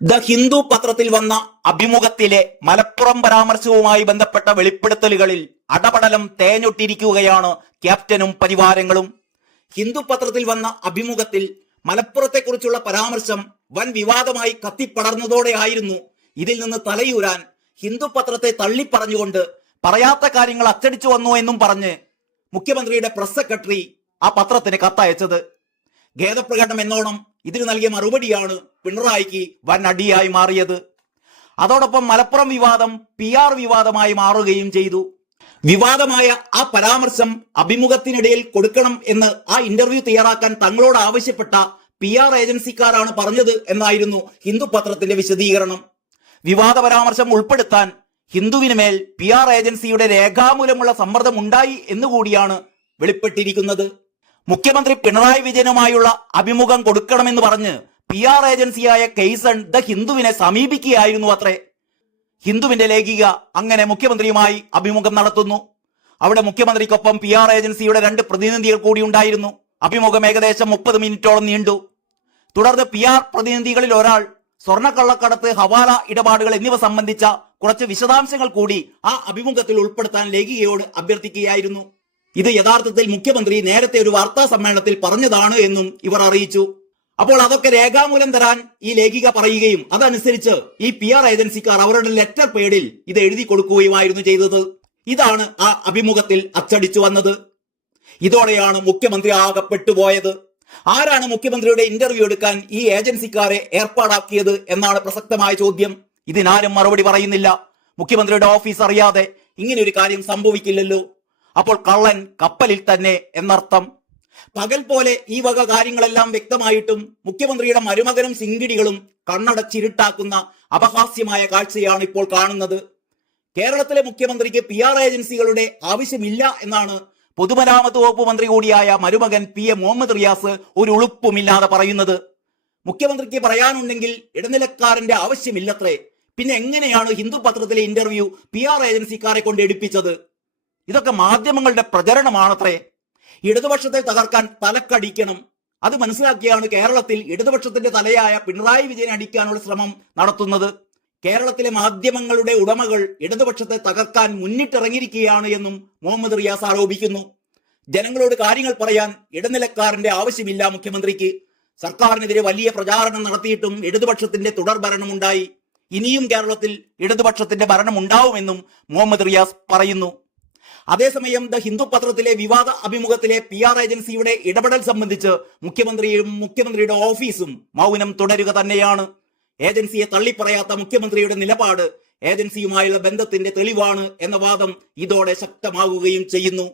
The Hindu പത്രത്തിൽ വന്ന അഭിമുഖത്തിലെ മലപ്പുറം പരാമർശവുമായി ബന്ധപ്പെട്ട വെളിപ്പെടുത്തലുകളിൽ അടപടലം തേഞ്ഞൊട്ടിരിക്കുകയാണ് ക്യാപ്റ്റനും പരിവാരങ്ങളും. ഹിന്ദു പത്രത്തിൽ വന്ന അഭിമുഖത്തിൽ മലപ്പുറത്തെക്കുറിച്ചുള്ള പരാമർശം വൻ വിവാദമായി കത്തിപ്പടർന്നതോടെയായിരുന്നു ഇതിൽ നിന്ന് തലയൂരാൻ ഹിന്ദു പത്രത്തെ തള്ളിപ്പറഞ്ഞുകൊണ്ട് പറയാത്ത കാര്യങ്ങൾ അച്ചടിച്ചു വന്നു എന്നും പറഞ്ഞ് മുഖ്യമന്ത്രിയുടെ പ്രസ് സെക്രട്ടറി ആ പത്രത്തിന് കത്തയച്ചത്. ഖേദപ്രകടനം എന്നോണം ഇതിന് നൽകിയ മറുപടിയാണ് പിണറായിക്ക് വൻ അടിയായി മാറിയത്. അതോടൊപ്പം മലപ്പുറം വിവാദം പി ആർ വിവാദമായി മാറുകയും ചെയ്തു. വിവാദമായ ആ പരാമർശം അഭിമുഖത്തിനിടയിൽ കൊടുക്കണം എന്ന് ആ ഇന്റർവ്യൂ തയ്യാറാക്കാൻ തങ്ങളോട് ആവശ്യപ്പെട്ട പി ആർ ഏജൻസിക്കാരാണ് പറഞ്ഞത് എന്നായിരുന്നു ഹിന്ദു പത്രത്തിന്റെ വിശദീകരണം. വിവാദ പരാമർശം ഉൾപ്പെടുത്താൻ ഹിന്ദുവിന് മേൽ പി ആർ ഏജൻസിയുടെ രേഖാമൂലമുള്ള സമ്മർദ്ദം ഉണ്ടായി എന്നുകൂടിയാണ് വെളിപ്പെട്ടിരിക്കുന്നത്. മുഖ്യമന്ത്രി പിണറായി വിജയനുമായുള്ള അഭിമുഖം കൊടുക്കണമെന്ന് പറഞ്ഞ് പി ആർ ഏജൻസിയായ കെയ്സൺ ദ ഹിന്ദുവിനെ സമീപിക്കുകയായിരുന്നു അത്രേ. ഹിന്ദുവിന്റെ ലേഖിക അങ്ങനെ മുഖ്യമന്ത്രിയുമായി അഭിമുഖം നടത്തുന്നു. അവിടെ മുഖ്യമന്ത്രിക്കൊപ്പം പി ആർ ഏജൻസിയുടെ രണ്ട് പ്രതിനിധികൾ കൂടി ഉണ്ടായിരുന്നു. അഭിമുഖം ഏകദേശം മുപ്പത് മിനിറ്റോളം നീണ്ടു. തുടർന്ന് പി ആർ പ്രതിനിധികളിൽ ഒരാൾ സ്വർണക്കള്ളക്കടത്ത് ഹവാല ഇടപാടുകൾ എന്നിവ സംബന്ധിച്ച കുറച്ച് വിശദാംശങ്ങൾ കൂടി ആ അഭിമുഖത്തിൽ ഉൾപ്പെടുത്താൻ ലേഖികയോട് അഭ്യർത്ഥിക്കുകയായിരുന്നു. ഇത് യഥാർത്ഥത്തിൽ മുഖ്യമന്ത്രി നേരത്തെ ഒരു വാർത്താ സമ്മേളനത്തിൽ പറഞ്ഞതാണ് എന്നും ഇവർ അറിയിച്ചു. അപ്പോൾ അതൊക്കെ രേഖാമൂലം തരാൻ ഈ ലേഖിക പറയുകയും അതനുസരിച്ച് ഈ പി ആർ ഏജൻസിക്കാർ അവരുടെ ലെറ്റർ പേഡിൽ ഇത് എഴുതി കൊടുക്കുകയുമായിരുന്നു ചെയ്തത്. ഇതാണ് ആ അഭിമുഖത്തിൽ അച്ചടിച്ചു വന്നത്. ഇതോടെയാണ് മുഖ്യമന്ത്രി ആകെ പെട്ടുപോയത് ആരാണ് മുഖ്യമന്ത്രിയുടെ ഇന്റർവ്യൂ എടുക്കാൻ ഈ ഏജൻസിക്കാരെ ഏർപ്പാടാക്കിയത് എന്നാണ് പ്രസക്തമായ ചോദ്യം. ഇതിനാരും മറുപടി പറയുന്നില്ല. മുഖ്യമന്ത്രിയുടെ ഓഫീസ് അറിയാതെ ഇങ്ങനെ ഒരു കാര്യം സംഭവിക്കില്ലല്ലോ. അപ്പോൾ കള്ളൻ കപ്പലിൽ തന്നെ എന്നർത്ഥം. പകൽ പോലെ ഈ വക കാര്യങ്ങളെല്ലാം വ്യക്തമായിട്ടും മുഖ്യമന്ത്രിയുടെ മരുമകനും സിങ്കിടികളും കണ്ണടച്ചിരുട്ടാക്കുന്ന അപഹാസ്യമായ കാഴ്ചയാണ് ഇപ്പോൾ കാണുന്നത്. കേരളത്തിലെ മുഖ്യമന്ത്രിക്ക് പി ആർ ഏജൻസികളുടെ ആവശ്യമില്ല എന്നാണ് പൊതുമരാമത്ത് വകുപ്പ് മന്ത്രി കൂടിയായ മരുമകൻ പി എ മുഹമ്മദ് റിയാസ് ഒരു ഉളുപ്പുമില്ലാതെ പറയുന്നത്. മുഖ്യമന്ത്രിക്ക് പറയാനുണ്ടെങ്കിൽ ഇടനിലക്കാരന്റെ ആവശ്യമില്ലത്രേ. പിന്നെ എങ്ങനെയാണ് ഹിന്ദു പത്രത്തിലെ ഇന്റർവ്യൂ പി ആർ ഏജൻസിക്കാരെ കൊണ്ട് എടുപ്പിച്ചത്? ഇതൊക്കെ മാധ്യമങ്ങളുടെ പ്രചരണമാണത്രേ. ഇടതുപക്ഷത്തെ തകർക്കാൻ തലക്കടിക്കണം. അത് മനസ്സിലാക്കിയാണ് കേരളത്തിൽ ഇടതുപക്ഷത്തിന്റെ തലയായ പിണറായി വിജയനെ അടിക്കാനുള്ള ശ്രമം നടത്തുന്നത്. കേരളത്തിലെ മാധ്യമങ്ങളുടെ ഉടമകൾ ഇടതുപക്ഷത്തെ തകർക്കാൻ മുന്നിട്ടിറങ്ങിയിരിക്കുകയാണ് എന്നും മുഹമ്മദ് റിയാസ് ആരോപിക്കുന്നു. ജനങ്ങളോട് കാര്യങ്ങൾ പറയാൻ ഇടനിലക്കാരന്റെ ആവശ്യമില്ല മുഖ്യമന്ത്രിക്ക്. സർക്കാരിനെതിരെ വലിയ പ്രചാരണം നടത്തിയിട്ടും ഇടതുപക്ഷത്തിന്റെ തുടർ ഭരണമുണ്ടായി. ഇനിയും കേരളത്തിൽ ഇടതുപക്ഷത്തിന്റെ ഭരണമുണ്ടാവുമെന്നും മുഹമ്മദ് റിയാസ് പറയുന്നു. അതേസമയം ദ ഹിന്ദു പത്രത്തിലെ വിവാദ അഭിമുഖത്തിലെ പി ആർ ഏജൻസിയുടെ ഇടപെടൽ സംബന്ധിച്ച് മുഖ്യമന്ത്രിയും മുഖ്യമന്ത്രിയുടെ ഓഫീസും മൗനം തുടരുക തന്നെയാണ്. ഏജൻസിയെ തള്ളിപ്പറയാത്ത മുഖ്യമന്ത്രിയുടെ നിലപാട് ഏജൻസിയുമായുള്ള ബന്ധത്തിന്റെ തെളിവാണ് എന്ന വാദം ഇതോടെ ശക്തമാവുകയും ചെയ്യുന്നു.